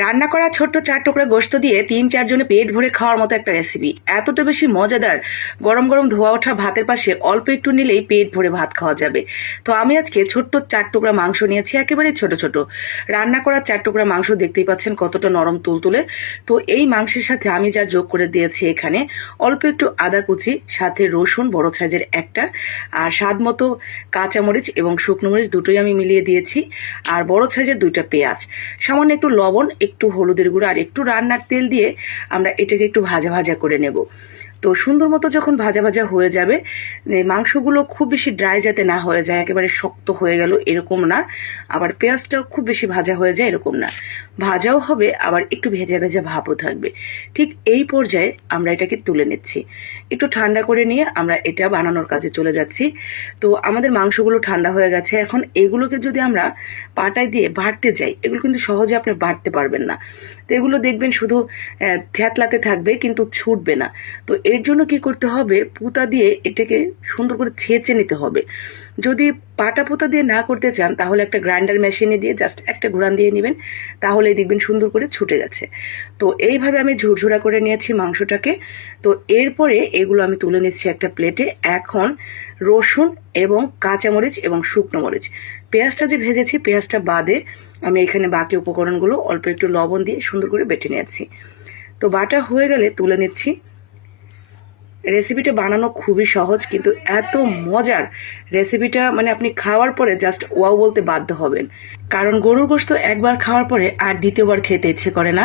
রান্না করা ছোট্ট ৪ টুকরা গোশত দিয়ে ৩-৪ জনে পেট ভরে খাওয়ার মতো একটা রেসিপি। এতটা বেশি মজাদার, গরম গরম ধোয়া ওঠা ভাতের পাশে অল্প একটু নিলেই পেট ভরে ভাত খাওয়া যাবে। তো আমি আজকে ছোট্ট ৪ টুকরা মাংস নিয়েছি, একেবারে ছোট ছোট। রান্না করা ৪ টুকরা মাংস দেখতেই পাচ্ছেন কতটা নরম তুলতুলে। তো এই মাংসের সাথে আমি যা যোগ করে দিয়েছি এখানে অল্প একটু আদা কুচি, সাথে রসুন বড় সাইজের একটা, আর স্বাদ মতো কাঁচামরিচ এবং শুকনো মরিচ দুটোই আমি মিলিয়ে দিয়েছি, আর বড় সাইজের 2টা পেঁয়াজ, সামান্য একটু লবণ, একটু হলুদের গুঁড়ো আর একটু রান্নার তেল দিয়ে আমরা এটাকে একটু ভাজা ভাজা করে নেব। তো সুন্দর মতো যখন ভাজা ভাজা হয়ে যাবে, মাংসগুলো খুব বেশি ড্রাই যাতে না হয়ে যায়, একেবারে শক্ত হয়ে গেল এরকম না, আবার পেঁয়াজটাও খুব বেশি ভাজা হয়ে যায় এরকম না, ভাজাও হবে আবার একটু ভেজা ভেজা ভাবও থাকবে। ঠিক এই পর্যায়ে আমরা এটাকে তুলে নিচ্ছি। একটু ঠান্ডা করে নিয়ে আমরা এটা বানানোর কাজে চলে যাচ্ছি। তো আমাদের মাংসগুলো ঠান্ডা হয়ে গেছে, এখন এগুলোকে যদি আমরা পাটায় দিয়ে বাটতে যাই, এগুলো কিন্তু সহজে আপনি বাটতে পারবেন না। তো এগুলো দেখবেন শুধু থ্যাতলাতে থাকবে কিন্তু ছুটবে না। তো এর জন্য কি করতে হবে, পুঁতা দিয়ে এটাকে সুন্দর করে ছেঁচে নিতে হবে। যদি পাটা পুঁতা দিয়ে না করতে চান তাহলে একটা গ্রাইন্ডার মেশিনে দিয়ে জাস্ট একটা ঘুরান দিয়ে নেবেন, তাহলেই দেখবেন সুন্দর করে ছুটে গেছে। তো এইভাবে আমি ঝুরঝুরা করে নিয়েছি মাংসটাকে। তো এরপরে এগুলো আমি তুলে নিচ্ছি একটা প্লেটে। এখন রসুন এবং কাঁচামরিচ এবং শুকনো মরিচ, পেঁয়াজটা যে ভেজেছি পেঁয়াজটা বাদে আমি এখানে বাকি উপকরণগুলো অল্প একটু লবণ দিয়ে সুন্দর করে বেটে নিয়েছি। তো বাটা হয়ে গেলে তুলে নিচ্ছি। রেসিপিটা বানানো খুবই সহজ, কিন্তু এত মজার রেসিপিটা, মানে আপনি খাওয়ার পরে জাস্ট ওয়াও বলতে বাধ্য হবেন। কারণ গরুর গোশত একবার খাওয়ার পরে আর দ্বিতীয়বার খেতে ইচ্ছে করে না।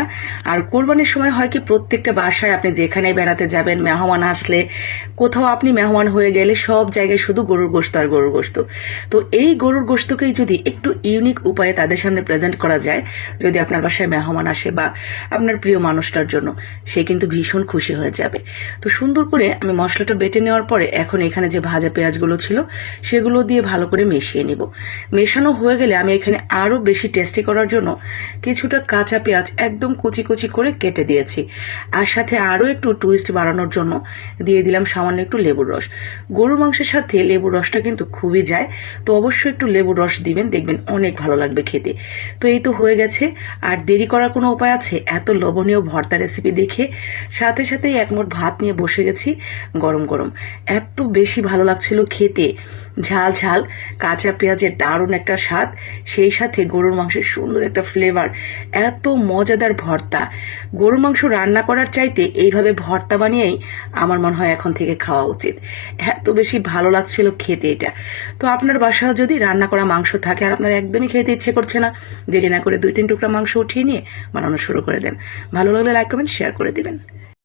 আর কোরবানির সময় হয় কি, প্রত্যেকটা বাসায় আপনি যেখানেই বেড়াতে যাবেন, মেহমান আসলে, কোথাও আপনি মেহমান হয়ে গেলে সব জায়গায় শুধু গরুর গোশত আর গরুর গোশত। তো এই গরুর গোশতকেই যদি একটু ইউনিক উপায়ে তাদের সামনে প্রেজেন্ট করা যায়, যদি আপনার বাসায় মেহমান আসে বা আপনার প্রিয় মানুষটার জন্য, সে কিন্তু ভীষণ খুশি হয়ে যাবে। তো সুন্দর করে আমি মশলাটা বেটে নেওয়ার পরে এখন এখানে যে ভাজা পেঁয়াজগুলো ছিল সেগুলো দিয়ে ভালো করে মিশিয়ে নিব। মেশানো হয়ে গেলে আমি এখানে আরও বেশি টেস্টি করার জন্য কিছুটা কাঁচা পেঁয়াজ একদম কুচি কুচি করে কেটে দিয়েছি, আর সাথে আরও একটু টুইস্ট বাড়ানোর জন্য দিয়ে দিলাম সামান্য একটু লেবুর রস। গরুর মাংসের সাথে লেবুর রসটা কিন্তু খুবই যায়, তো অবশ্যই একটু লেবুর রস দিবেন, দেখবেন অনেক ভালো লাগবে খেতে। তো এই তো হয়ে গেছে, আর দেরি করার কোনো উপায় আছে? এত লোভনীয় ভর্তা রেসিপি দেখে সাথে সাথেই এক মুঠ ভাত নিয়ে বসে গেছি গরম গরম। এত বেশি ভালো লাগছিল খেতে, ঝাল ঝাল কাঁচা পেঁয়াজের দারুণ একটা স্বাদ, সেই সাথে গরুর মাংসের সুন্দর একটা ফ্লেভার, এত মজাদার ভর্তা। গরুর মাংস রান্না করার চাইতে এইভাবে ভর্তা বানিয়েই আমার মনে হয় এখন থেকে খাওয়া উচিত, এত বেশি ভালো লাগছিল খেতে এটা। তো আপনার বাসায় যদি রান্না করা মাংস থাকে আর আপনার একদমই খেতে ইচ্ছে করছে না, দেরি না করে 2-3 টুকরা মাংস উঠিয়ে নিয়ে বানানো শুরু করে দেন। ভালো লাগলে লাইক কমেন্ট শেয়ার করে দিবেন।